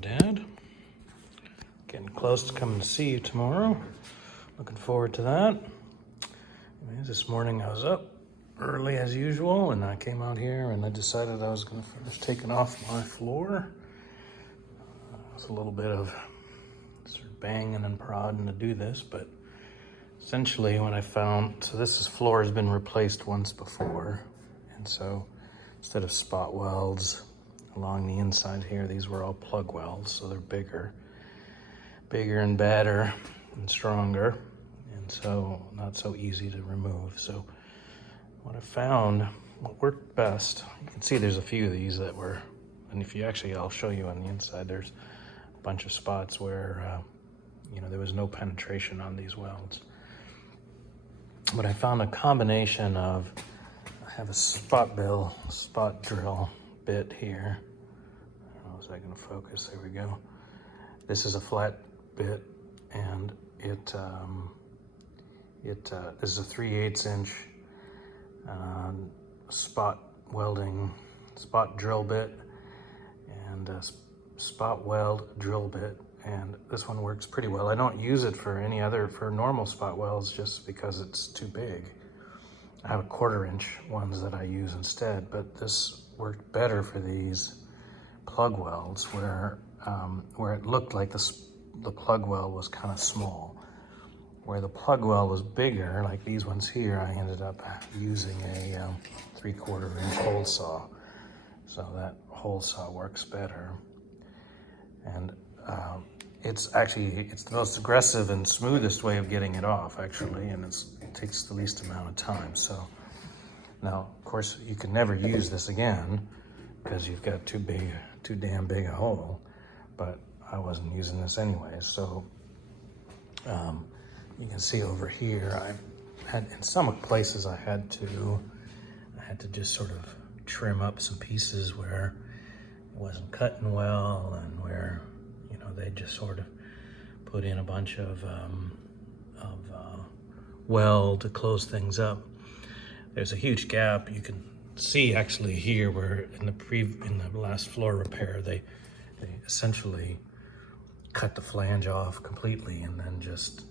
Dad. Getting close to coming to see you tomorrow. Looking forward to that. Anyways, this morning I was up early as usual, and I came out here and I decided I was going to finish taking off my floor. It's a little bit of sort of banging and prodding to do this, but essentially what I found, so this floor has been replaced once before, and so instead of spot welds along the inside here, these were all plug welds, so they're bigger and badder and stronger, and so not so easy to remove. So what I found, what worked best, you can see there's a few of these that were, and if you actually, I'll show you on the inside, there's a bunch of spots where there was no penetration on these welds. But I found a combination of, I have a spot drill bit here. I don't know, is that gonna focus? There we go. This is a flat bit, and this is a 3/8 inch spot drill bit, and a spot weld drill bit. And this one works pretty well. I don't use it for for normal spot welds just because it's too big. I have a 1/4 inch ones that I use instead, but this worked better for these plug welds where it looked like the plug weld was kind of small. Where the plug weld was bigger, like these ones here, I ended up using a 3/4 inch hole saw. So that hole saw works better. And it's the most aggressive and smoothest way of getting it off, actually, and it takes the least amount of time. So now, of course, you can never use this again because you've got too damn big a hole, but I wasn't using this anyway. So you can see over here, in some places I had to just sort of trim up some pieces where it wasn't cutting well, and where they just sort of put in a bunch of weld to close things up. There's a huge gap. You can see actually here where in the last floor repair, they essentially cut the flange off completely and then just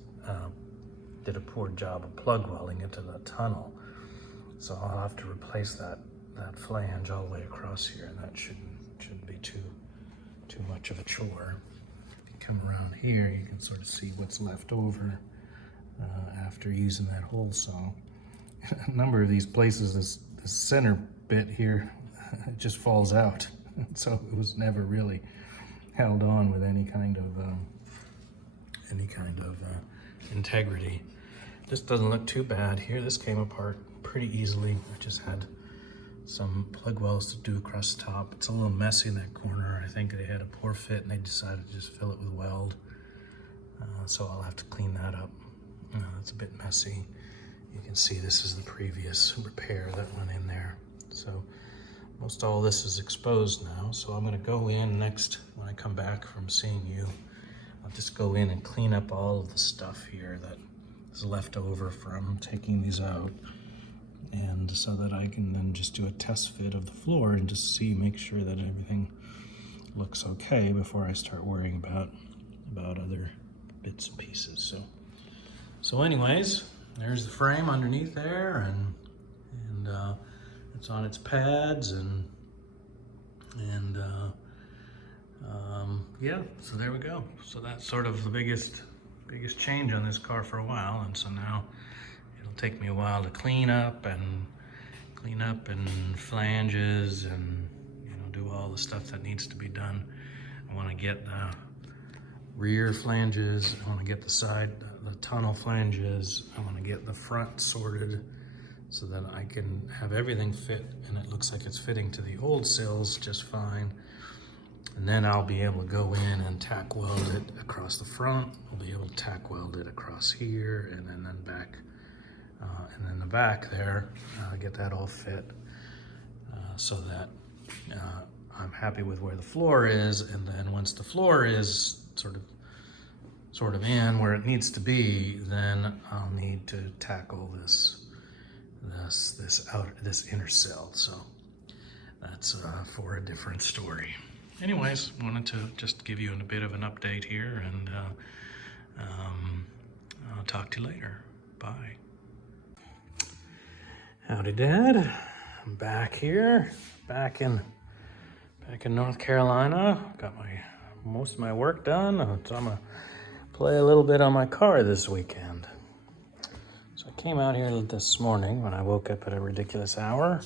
did a poor job of plug welding into the tunnel. So I'll have to replace that flange all the way across here, and that shouldn't be too much of a chore. Come around here, you can sort of see what's left over after using that hole saw. A number of these places, this center bit here, it just falls out. So it was never really held on with any kind of integrity. This doesn't look too bad here. This came apart pretty easily. I just had some plug welds to do across the top. It's a little messy in that corner. I think they had a poor fit and they decided to just fill it with weld. So I'll have to clean that up. It's a bit messy. You can see this is the previous repair that went in there. So most all this is exposed now. So I'm gonna go in next, when I come back from seeing you, I'll just go in and clean up all of the stuff here that is left over from taking these out. And so that I can then just do a test fit of the floor and just make sure that everything looks okay before I start worrying about other bits and pieces. So anyways, there's the frame underneath there, and it's on its pads, and yeah, so there we go. So that's sort of the biggest change on this car for a while, and so now it'll take me a while to clean up and flanges and do all the stuff that needs to be done. I want to get the rear flanges, I want to get the tunnel flanges, I want to get the front sorted so that I can have everything fit, and it looks like it's fitting to the old sills just fine. And then I'll be able to go in and tack weld it across the front. I'll be able to tack weld it across here, and then back, and then the back there, get that all fit so that I'm happy with where the floor is. And then once the floor is sort of in where it needs to be, then I'll need to tackle this inner sill. So that's for a different story. anyways, wanted to just give you a bit of an update here, and I'll talk to you later. Bye. Howdy, Dad. I'm back here, back in North Carolina. Got most of my work done, so I'm gonna play a little bit on my car this weekend. So I came out here this morning when I woke up at a ridiculous hour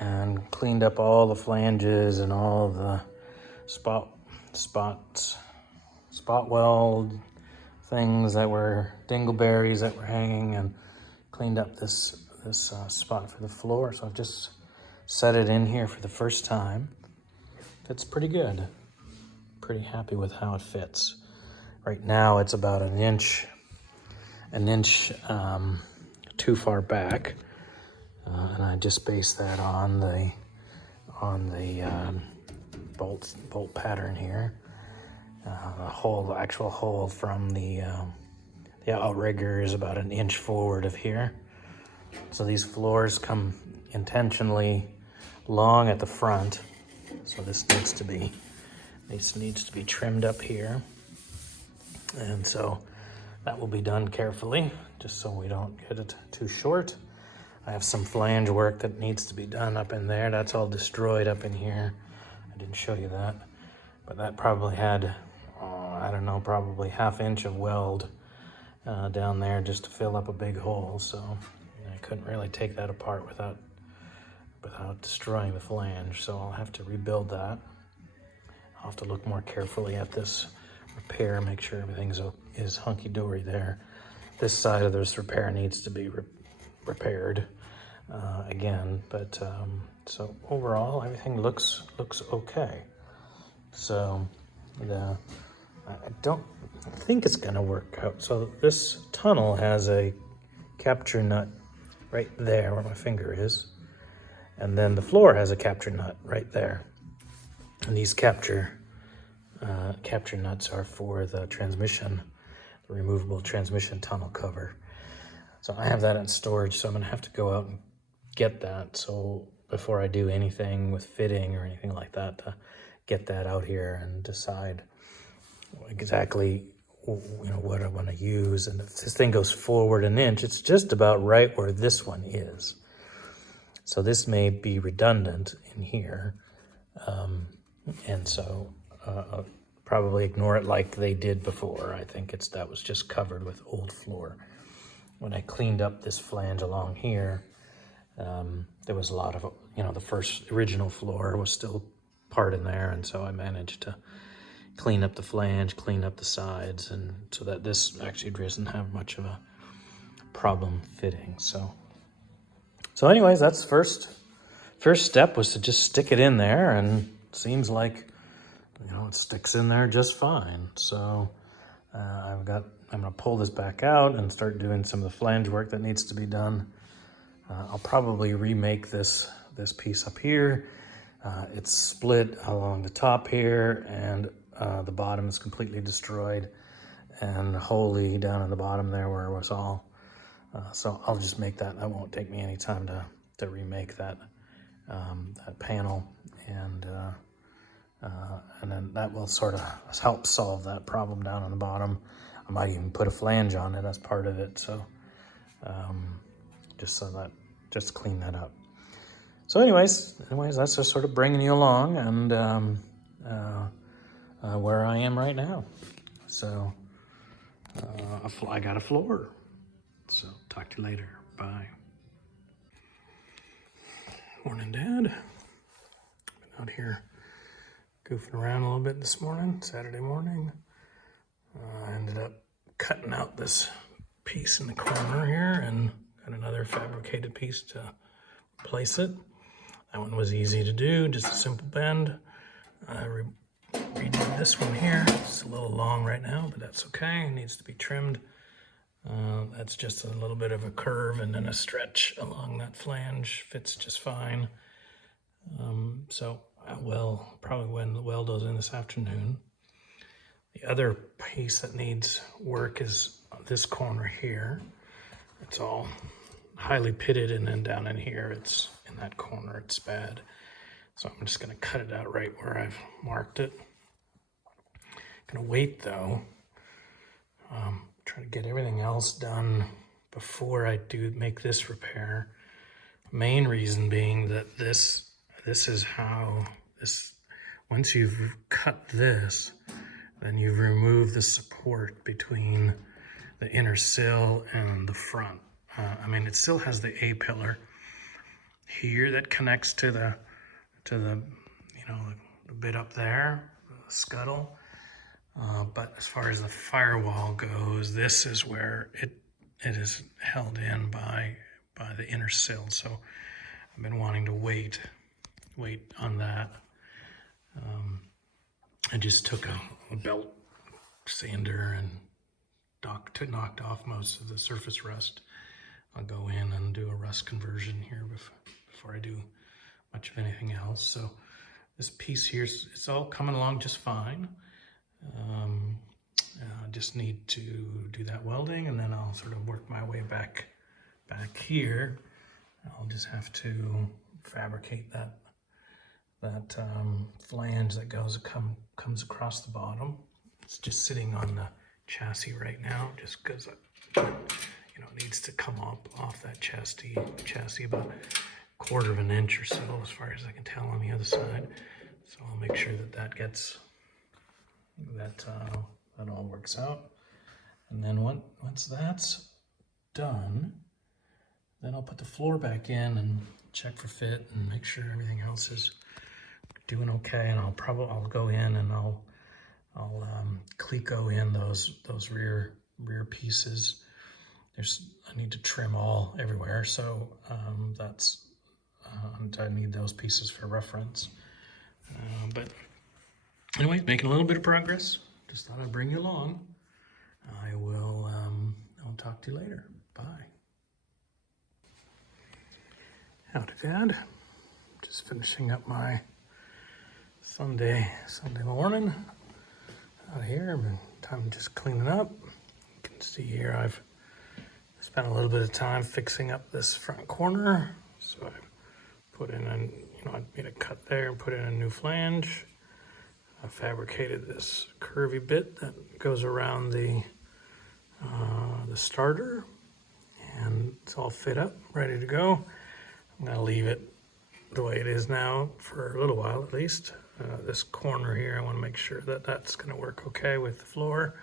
and cleaned up all the flanges and all the spot weld things that were dingleberries that were hanging, and cleaned up this spot for the floor. So I've just set it in here for the first time. Fits pretty good. Pretty happy with how it fits. Right now it's about an inch too far back, and I just based that on the bolt pattern here. The actual hole from the outrigger is about an inch forward of here. So these floors come intentionally long at the front. So this needs to be trimmed up here. And so that will be done carefully, just so we don't get it too short. I have some flange work that needs to be done up in there. That's all destroyed up in here. I didn't show you that, but that probably had, I don't know, probably ½ inch of weld down there just to fill up a big hole. So I couldn't really take that apart without destroying the flange. So I'll have to rebuild that. I'll have to look more carefully at this repair, make sure everything is hunky-dory there. This side of this repair needs to be repaired again, but so overall everything looks okay. So I don't think it's gonna work out. So this tunnel has a capture nut right there where my finger is, and then the floor has a capture nut right there. And these capture nuts are for the transmission, the removable transmission tunnel cover. So I have that in storage, so I'm gonna have to go out and get that. So before I do anything with fitting or anything like that, to get that out here and decide exactly what I want to use. And if this thing goes forward an inch, it's just about right where this one is. So this may be redundant in here. And so I'll probably ignore it like they did before. I think that was just covered with old floor. When I cleaned up this flange along here, there was a lot of, the original floor was still part in there. And so I managed to clean up the flange, clean up the sides, and so that this actually doesn't have much of a problem fitting. So anyways, that's first step was to just stick it in there, and it seems like, it sticks in there just fine. So I'm gonna pull this back out and start doing some of the flange work that needs to be done. I'll probably remake this piece up here. It's split along the top here, and the bottom is completely destroyed and wholly down in the bottom there where it was all. So I'll just make that. That won't take me any time to remake that panel, and then that will sort of help solve that problem down on the bottom. I might even put a flange on it as part of it. So just clean that up. So anyways, that's just sort of bringing you along, and where I am right now. So I got a floor. So talk to you later. Bye. Morning, Dad. Been out here goofing around a little bit this morning, Saturday morning. I ended up cutting out this piece in the corner here and got another fabricated piece to replace it. That one was easy to do, just a simple bend. I redid this one here. It's a little long right now, but that's okay. It needs to be trimmed. That's just a little bit of a curve and then a stretch along that flange. Fits just fine. So probably when the weld goes in this afternoon. The other piece that needs work is this corner here. It's all highly pitted, and then down in here, it's in that corner, it's bad. So I'm just gonna cut it out right where I've marked it. Gonna wait though. Try to get everything else done before I do make this repair. Main reason being that this is how this, once you've cut this, then you've removed the support between the inner sill and the front. I mean, it still has the A-pillar here that connects to the you know, the bit up there, the scuttle. But as far as the firewall goes, this is where it is held in by the inner sill. So I've been wanting to wait on that. I just took a belt sander and knocked off most of the surface rust. I'll go in and do a rust conversion here before I do much of anything else. So this piece here, it's all coming along just fine. I just need to do that welding, and then I'll sort of work my way back here. I'll just have to fabricate that flange that comes across the bottom. It's just sitting on the chassis right now, just because you know, it needs to come off that chassis about 1/4 of an inch or so, as far as I can tell on the other side. So I'll make sure that gets that all works out. And then once that's done, then I'll put the floor back in and check for fit and make sure everything else is doing okay. And I'll go in and I'll cleco in those rear pieces. I need to trim everywhere, so I need those pieces for reference. But anyway, making a little bit of progress. Just thought I'd bring you along. I'll talk to you later. Bye. Howdy, Dad. Just finishing up my Sunday morning out here. Time just cleaning up. You can see here I've spent a little bit of time fixing up this front corner. So I put in I made a cut there and put in a new flange. I fabricated this curvy bit that goes around the starter, and it's all fit up, ready to go. I'm gonna leave it the way it is now for a little while at least. This corner here, I want to make sure that that's gonna work okay with the floor.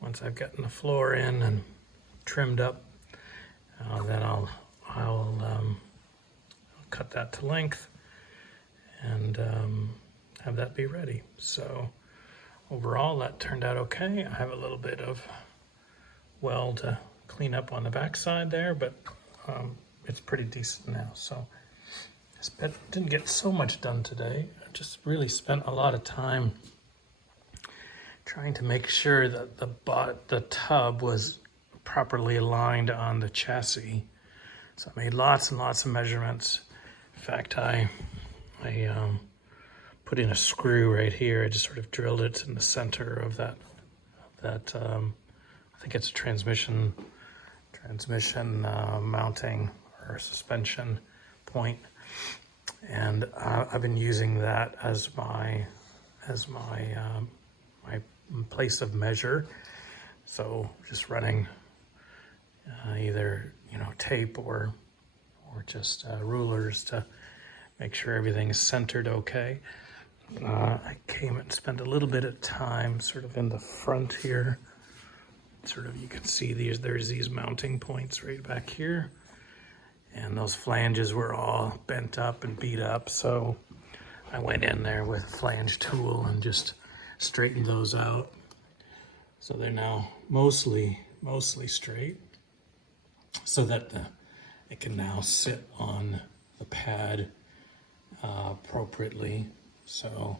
Once I've gotten the floor in and trimmed up, then I'll cut that to length and have that be ready. So overall, that turned out okay. I have a little bit of weld to clean up on the back side there, but it's pretty decent now. So I didn't get so much done today. I just really spent a lot of time trying to make sure that the tub was properly aligned on the chassis. So I made lots and lots of measurements. In fact, I put in a screw right here. I just sort of drilled it in the center of that I think it's a transmission mounting or suspension point, and I've been using that as my place of measure. So just running either tape or just rulers to make sure everything is centered okay. I came and spent a little bit of time sort of in the front here. Sort of, you can see there's these mounting points right back here, and those flanges were all bent up and beat up. So I went in there with a flange tool and just straightened those out. So they're now mostly straight, so that it can now sit on the pad appropriately. So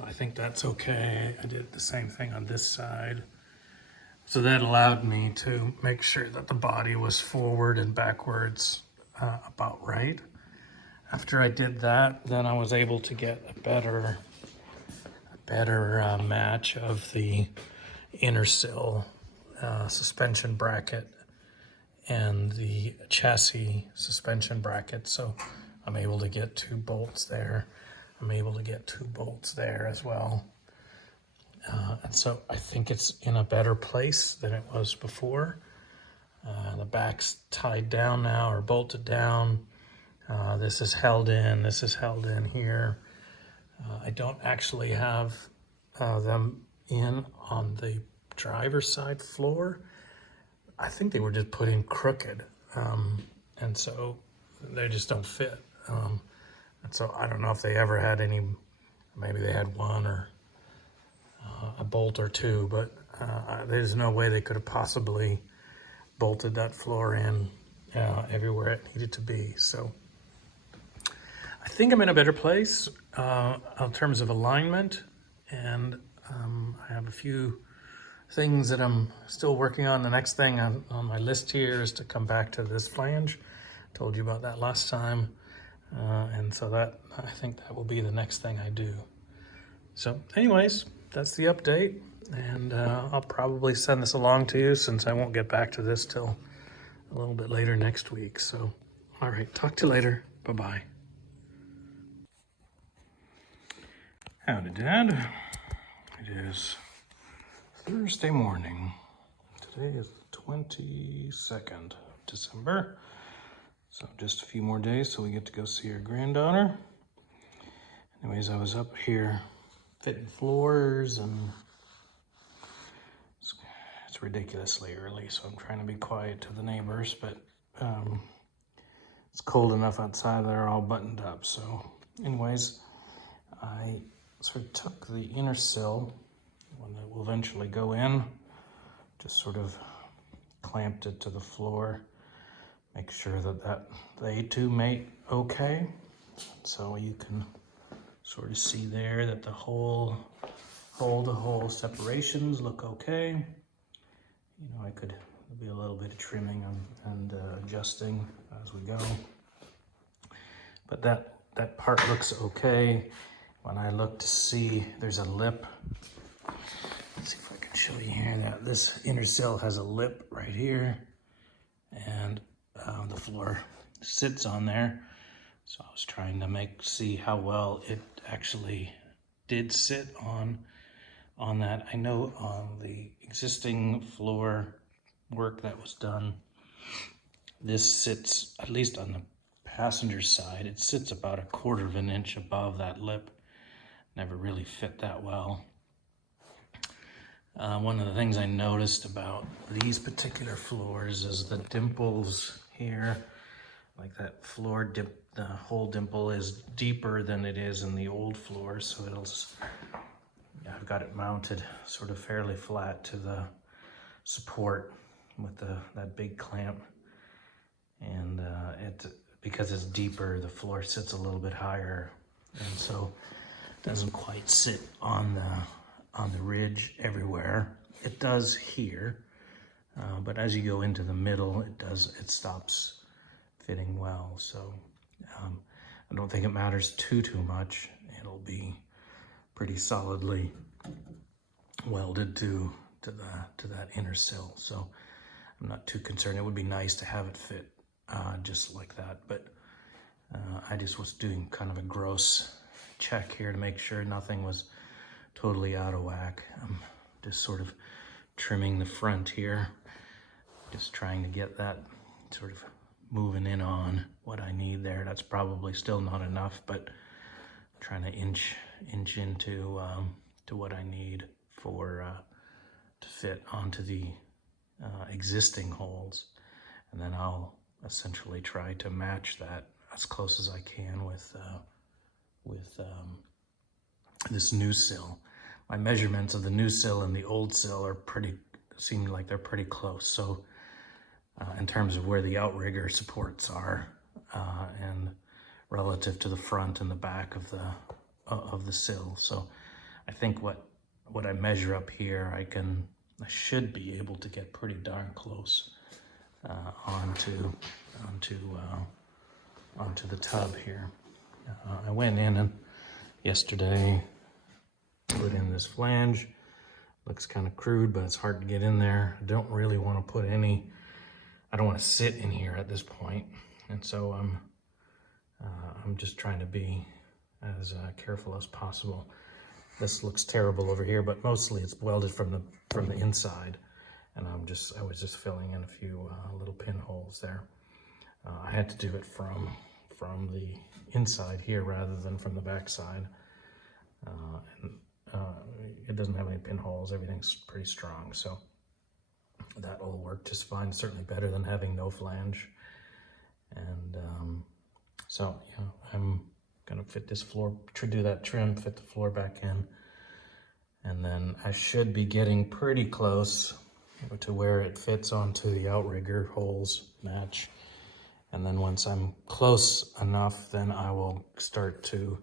I think that's okay. I did the same thing on this side. So that allowed me to make sure that the body was forward and backwards about right. After I did that, then I was able to get a better match of the inner sill suspension bracket and the chassis suspension bracket. So I'm able to get 2 bolts there. I'm able to get 2 bolts there as well. And so I think it's in a better place than it was before. The back's tied down now, or bolted down. This is held in, this is held in here. I don't actually have them in on the driver's side floor. I think they were just put in crooked, and so they just don't fit. And so I don't know if they ever had any, maybe they had 1 or a bolt or 2, but there's no way they could have possibly bolted that floor in everywhere it needed to be. So I think I'm in a better place in terms of alignment, and I have a few things that I'm still working on. The next thing on my list here is to come back to this flange. Told you about that last time, and so that, I think that will be the next thing I do. So anyways, that's the update, and I'll probably send this along to you since I won't get back to this till a little bit later next week. So all right, talk to you later. Bye-bye. Howdy, Dad. It is Thursday morning. Today is the 22nd of December. So just a few more days till we get to go see our granddaughter. Anyways, I was up here fitting floors, and it's ridiculously early, so I'm trying to be quiet to the neighbors, but it's cold enough outside, they're all buttoned up. So anyways, I sort of took the inner sill, one that will eventually go in, just sort of clamped it to the floor, make sure that they two mate okay. So you can sort of see there that the hole to hole separations look okay. You know, I could be a little bit of trimming and adjusting as we go, but that part looks okay. When I look to see, there's a lip. Let's see if I can show you here that this inner sill has a lip right here, and the floor sits on there. So I was trying to see how well it actually did sit on that. I know on the existing floor work that was done, this sits, at least on the passenger side, it sits about 1/4 of an inch above that lip. Never really fit that well. One of the things I noticed about these particular floors is the dimples here, like that floor dip, the whole dimple is deeper than it is in the old floor, so I've got it mounted sort of fairly flat to the support with that big clamp, and because it's deeper, the floor sits a little bit higher, and so it doesn't quite sit on the ridge everywhere. It does here, but as you go into the middle, it stops fitting well. So I don't think it matters too much. It'll be pretty solidly welded to that inner sill, so I'm not too concerned. It would be nice to have it fit just like that, but I just was doing kind of a gross check here to make sure nothing was totally out of whack. I'm just sort of trimming the front here, just trying to get that sort of moving in on what I need there. That's probably still not enough, but trying to inch into to what I need for to fit onto the existing holes, and then I'll essentially try to match that as close as I can with this new sill. My measurements of the new sill and the old sill seem like they're pretty close. So in terms of where the outrigger supports are, and relative to the front and the back of the sill. So I think what I measure up here, I should be able to get pretty darn close onto the tub here. I went in and yesterday put in this flange. Looks kind of crude, but it's hard to get in there. I don't really want to I don't want to sit in here at this point, and so I'm just trying to be as careful as possible. This looks terrible over here, but mostly it's welded from the inside, and I was just filling in a few little pinholes there. I had to do it from the inside here rather than from the back side. It doesn't have any pinholes. Everything's pretty strong, so that will work just fine. Certainly better than having no flange. And so yeah, I'm gonna fit this floor, do that trim, fit the floor back in, and then I should be getting pretty close to where it fits onto the outrigger holes match. And then once I'm close enough, then I will start to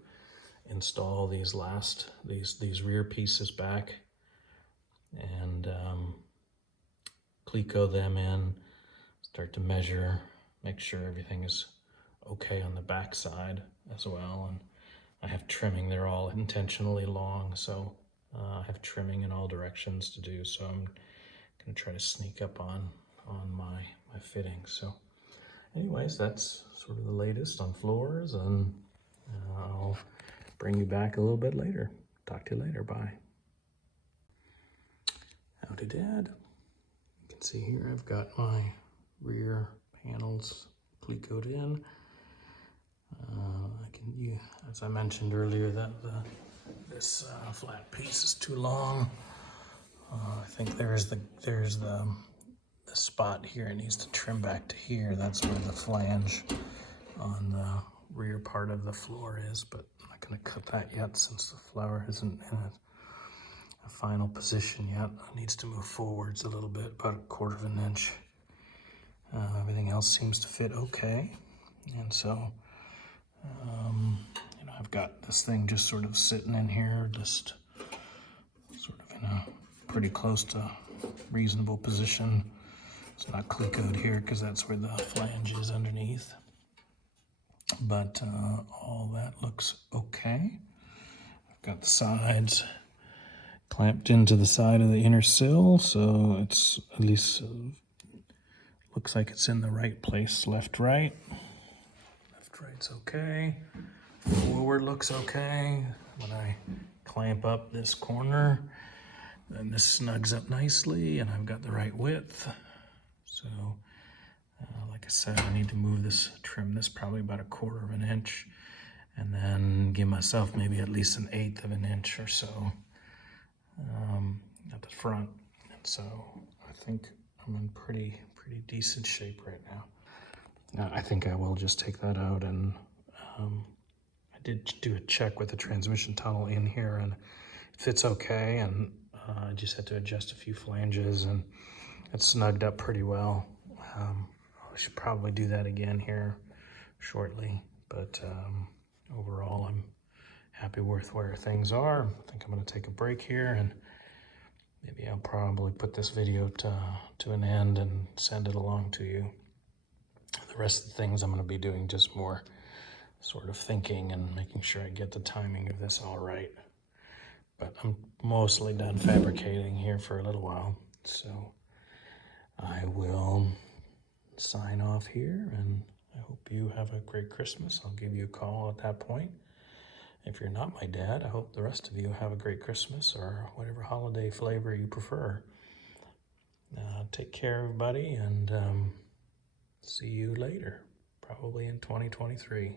install these rear pieces back and cleco them in, start to measure, make sure everything is okay on the back side as well. And I have trimming, they're all intentionally long, so I have trimming in all directions to do, so I'm gonna try to sneak up on my fittings. So anyways, that's sort of the latest on floors, and I'll bring you back a little bit later. Talk to you later, bye. Howdy, Dad. You can see here I've got my rear panels clecoed in. As I mentioned earlier, that this flat piece is too long. I think there's the spot here. It needs to trim back to here. That's where the flange on the rear part of the floor is, but I'm not going to cut that yet since the flower isn't in a final position yet. It needs to move forwards a little bit, about 1/4 of an inch. Everything else seems to fit okay, and so you know, I've got this thing just sort of sitting in here, just sort of in a pretty close to reasonable position. It's not clecoed here because that's where the flange is underneath, but all that looks okay. I've got the sides clamped into the side of the inner sill, so it's at least looks like it's in the right place. Left, right. Left, right's okay. Forward looks okay. When I clamp up this corner, then this snugs up nicely, and I've got the right width. So, like I said, I need to move this, trim this probably about 1/4 of an inch, and then give myself maybe at least 1/8 of an inch or so at the front. And so I think I'm in pretty decent shape right now. Now I think I will just take that out, and I did do a check with the transmission tunnel in here, and it fits okay, and I just had to adjust a few flanges, and it's snugged up pretty well. I should probably do that again here shortly, but overall I'm happy with where things are. I think I'm going to take a break here, and maybe I'll probably put this video to an end and send it along to you. The rest of the things I'm going to be doing just more sort of thinking and making sure I get the timing of this all right. But I'm mostly done fabricating here for a little while, so I will sign off here, and I hope you have a great Christmas. I'll give you a call at that point. If you're not my dad, I hope the rest of you have a great Christmas, or whatever holiday flavor you prefer. Take care, everybody, and see you later, probably in 2023.